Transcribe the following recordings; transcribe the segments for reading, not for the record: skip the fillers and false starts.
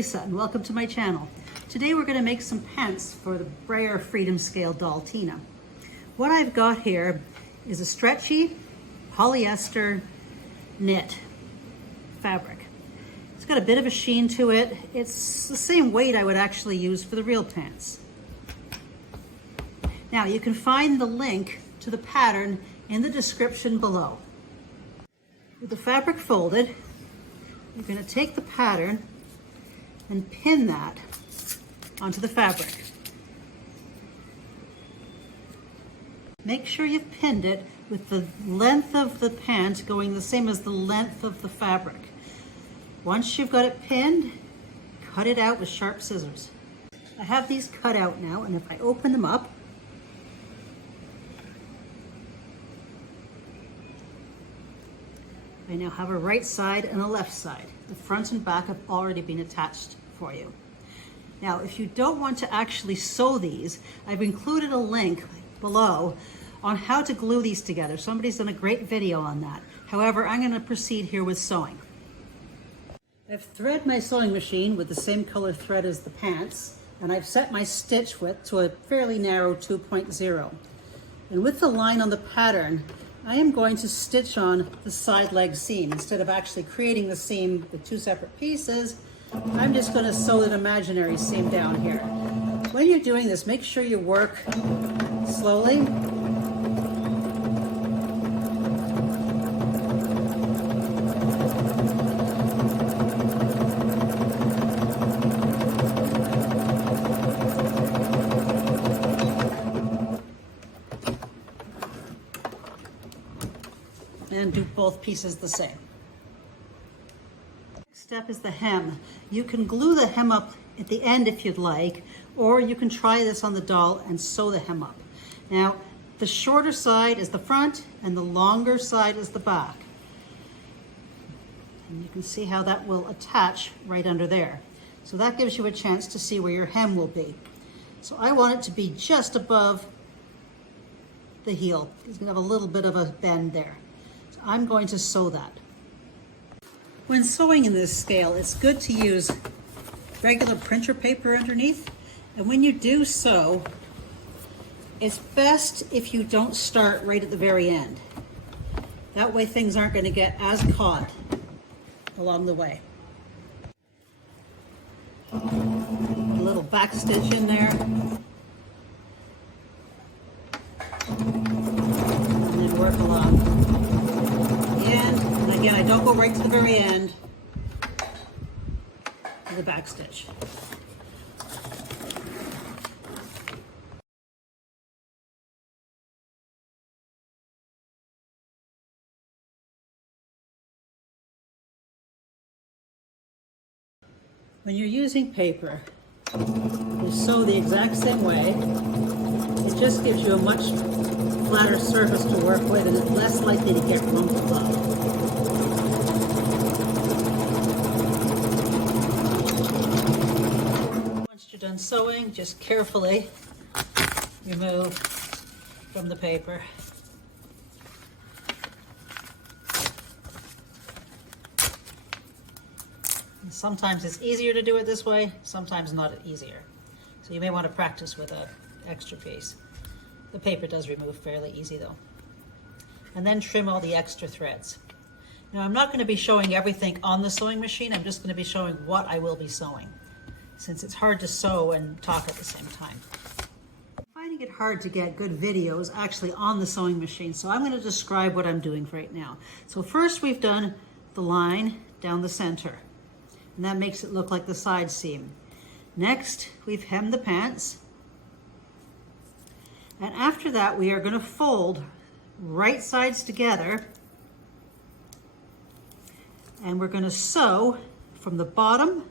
Lisa and welcome to my channel. Today we're going to make some pants for the Breyer Freedom Scale doll Tina. What I've got here is a stretchy polyester knit fabric. It's got a bit of a sheen to it. It's the same weight I would actually use for the real pants. Now you can find the link to the pattern in the description below. With the fabric folded, you're going to take the pattern and pin that onto the fabric. Make sure you've pinned it with the length of the pant going the same as the length of the fabric. Once you've got it pinned, cut it out with sharp scissors. I have these cut out now, and if I open them up, I now have a right side and a left side. The front and back have already been attached for you. Now, if you don't want to actually sew these, I've included a link below on how to glue these together. Somebody's done a great video on that. However, I'm going to proceed here with sewing. I've threaded my sewing machine with the same color thread as the pants, and I've set my stitch width to a fairly narrow 2.0. And with the line on the pattern, I am going to stitch on the side leg seam. Instead of actually creating the seam with two separate pieces, I'm just going to sew an imaginary seam down here. When you're doing this, make sure you work slowly. And do both pieces the same. Next step is the hem. You can glue the hem up at the end if you'd like, or you can try this on the doll and sew the hem up. Now, the shorter side is the front and the longer side is the back. And you can see how that will attach right under there. So that gives you a chance to see where your hem will be. So I want it to be just above the heel. It's going to have a little bit of a bend there. I'm going to sew that. When sewing in this scale, it's good to use regular printer paper underneath. And when you do sew, it's best if you don't start right at the very end. That way things aren't going to get as caught along the way. A little back stitch in there. And then work along. And again, I don't go right to the very end of the back stitch. When you're using paper, you sew the exact same way. It just gives you a much flatter surface to work with, and it's less likely to get rumpled up. Once you're done sewing, just carefully remove from the paper. And sometimes it's easier to do it this way, sometimes not easier. So you may want to practice with an extra piece. The paper does remove fairly easy though. And then trim all the extra threads. Now I'm not going to be showing everything on the sewing machine, I'm just going to be showing what I will be sewing, since it's hard to sew and talk at the same time. I'm finding it hard to get good videos actually on the sewing machine, so I'm going to describe what I'm doing right now. So first we've done the line down the center, and that makes it look like the side seam. Next, we've hemmed the pants. And after that, we are going to fold right sides together. And we're going to sew from the bottom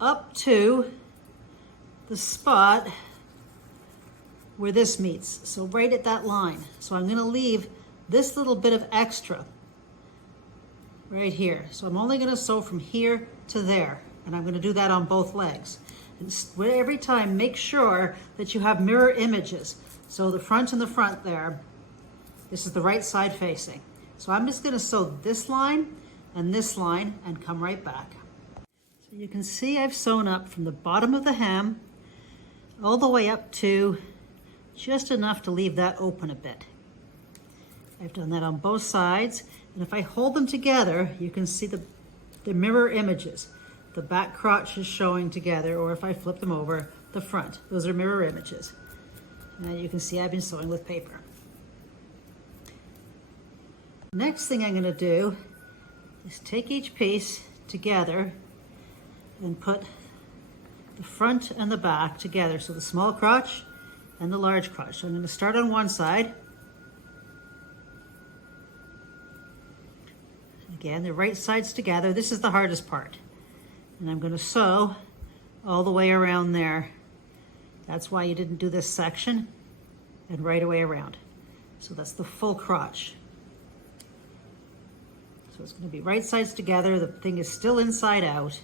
up to the spot where this meets. So right at that line. So I'm going to leave this little bit of extra right here. So I'm only going to sew from here to there. And I'm going to do that on both legs. And every time, make sure that you have mirror images. So the front and the front there, this is the right side facing. So I'm just going to sew this line and come right back. So You can see I've sewn up from the bottom of the hem all the way up to just enough to leave that open a bit. I've done that on both sides, and if I hold them together, you can see the mirror images. The back crotch is showing together, or if I flip them over, the front. Those are mirror images. And you can see I've been sewing with paper. Next thing I'm going to do is take each piece together and put the front and the back together. So the small crotch and the large crotch. So I'm going to start on one side. Again, the right sides together. This is the hardest part. And I'm going to sew all the way around there. That's why you didn't do this section, and right away around. So that's the full crotch. So it's going to be right sides together. The thing is still inside out.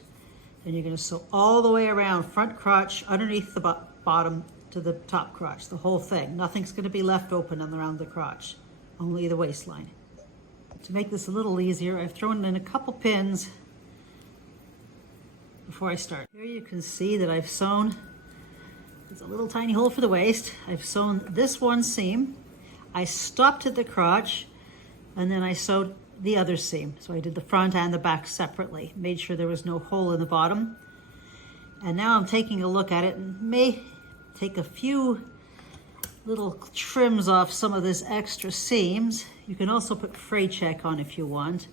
And you're going to sew all the way around, front crotch, underneath the bottom to the top crotch, the whole thing. Nothing's going to be left open around the crotch, only the waistline. To make this a little easier, I've thrown in a couple pins before I start. Here you can see that I've sewn, there's a little tiny hole for the waist. I've sewn this one seam. I stopped at the crotch, and then I sewed the other seam. So I did the front and the back separately, made sure there was no hole in the bottom. And now I'm taking a look at it and may take a few little trims off some of this extra seams. You can also put fray check on if you want.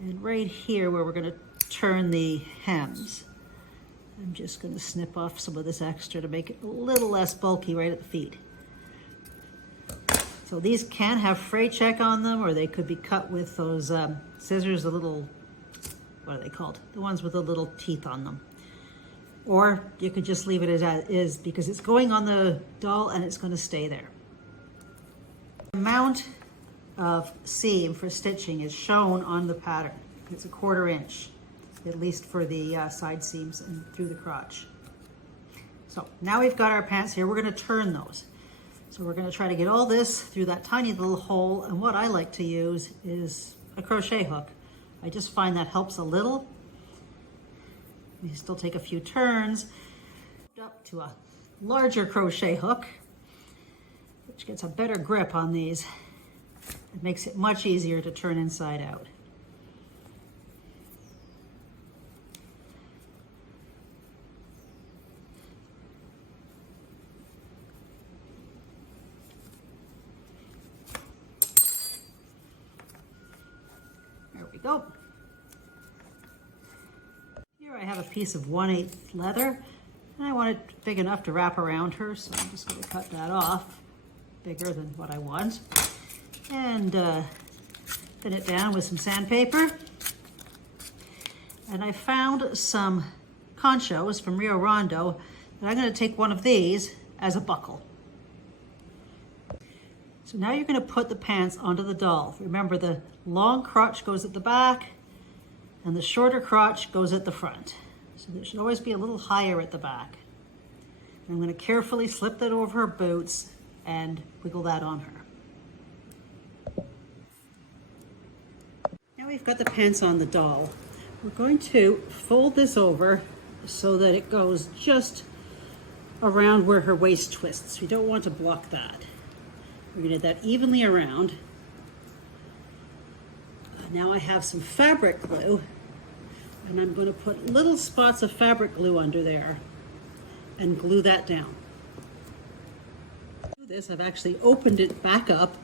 And right here where we're going to turn the hems, I'm just going to snip off some of this extra to make it a little less bulky right at the feet. So these can have fray check on them, or they could be cut with those scissors, the little, what are they called? The ones with the little teeth on them. Or you could just leave it as is because it's going on the doll and it's going to stay there. The amount of seam for stitching is shown on the pattern. It's 1/4 inch, at least for the side seams and through the crotch. So now we've got our pants here, we're going to turn those. So we're going to try to get all this through that tiny little hole, and what I like to use is a crochet hook. I just find that helps a little. You still take a few turns up to a larger crochet hook, which gets a better grip on these. It makes it much easier to turn inside out. Go. Here I have a piece of 1/8 leather, and I want it big enough to wrap around her, so I'm just going to cut that off, bigger than what I want, and thin it down with some sandpaper. And I found some conchos from Rio Rondo, and I'm going to take one of these as a buckle. So now you're going to put the pants onto the doll. Remember, the long crotch goes at the back and the shorter crotch goes at the front. So there should always be a little higher at the back. And I'm going to carefully slip that over her boots and wiggle that on her. Now we've got the pants on the doll. We're going to fold this over so that it goes just around where her waist twists. We don't want to block that. We're going to get that evenly around. Now I have some fabric glue, and I'm going to put little spots of fabric glue under there and glue that down. This, I've actually opened it back up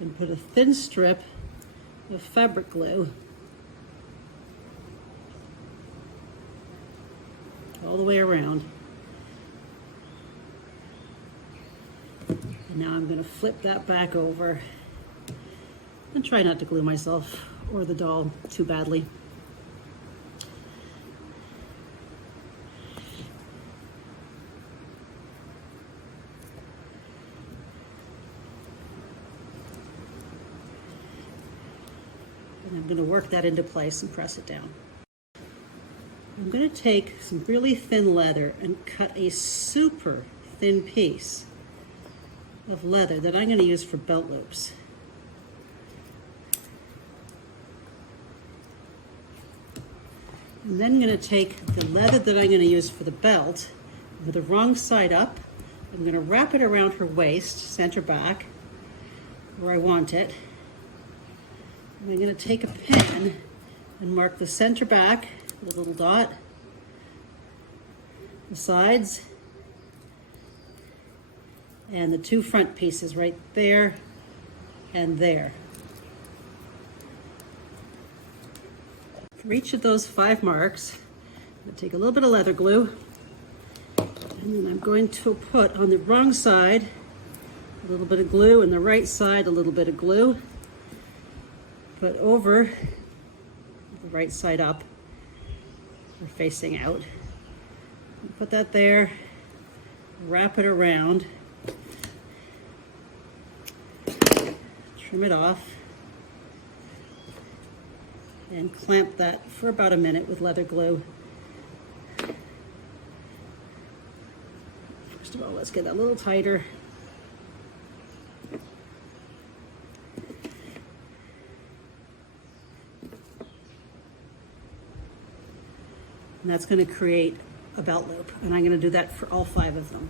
and put a thin strip of fabric glue all the way around. Now I'm going to flip that back over and try not to glue myself or the doll too badly. And I'm going to work that into place and press it down. I'm going to take some really thin leather and cut a super thin piece of leather that I'm going to use for belt loops. And then I'm going to take the leather that I'm going to use for the belt with the wrong side up. I'm going to wrap it around her waist, center back, where I want it. And I'm going to take a pen and mark the center back with a little dot, the sides, and the two front pieces right there and there. For each of those 5 marks, I'm going to take a little bit of leather glue, and then I'm going to put on the wrong side a little bit of glue, and the right side a little bit of glue. Put over the right side up, or facing out. Put that there, wrap it around, trim it off, and clamp that for about a minute with leather glue. First of all, let's get that a little tighter. And that's going to create a belt loop, and I'm going to do that for all 5 of them.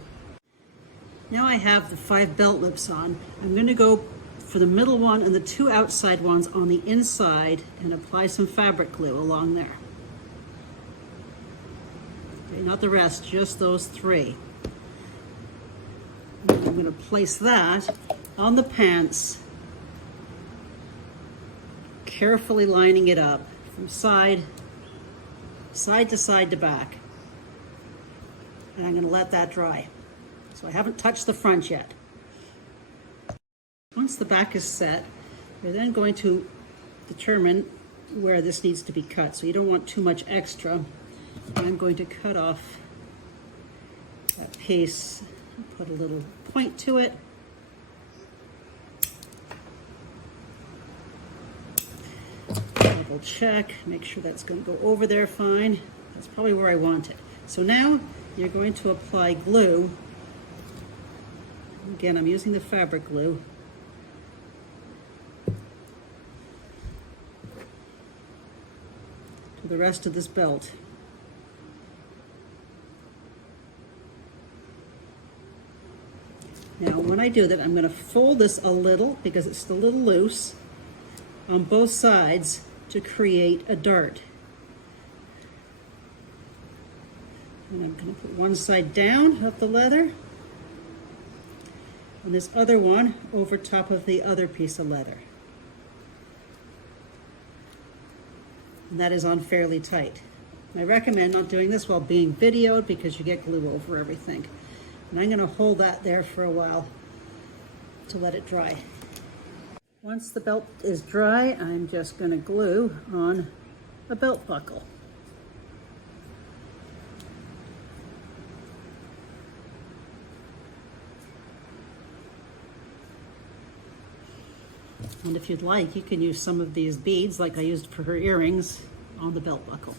Now I have the 5 belt loops on. I'm going to go for the middle one and the 2 outside ones on the inside and apply some fabric glue along there. Okay, not the rest, just those 3. And I'm going to place that on the pants, carefully lining it up from side to side to back. And I'm going to let that dry. So I haven't touched the front yet. Once the back is set, you're then going to determine where this needs to be cut. So you don't want too much extra. I'm going to cut off that piece, put a little point to it. Double check, make sure that's going to go over there fine. That's probably where I want it. So now you're going to apply glue. Again, I'm using the fabric glue. To the rest of this belt. Now, when I do that, I'm going to fold this a little because it's still a little loose on both sides to create a dart. And I'm going to put one side down of the leather and this other one over top of the other piece of leather. And that is on fairly tight. I recommend not doing this while being videoed because you get glue over everything. And I'm going to hold that there for a while to let it dry. Once the belt is dry, I'm just going to glue on a belt buckle. And if you'd like, you can use some of these beads like I used for her earrings on the belt buckle.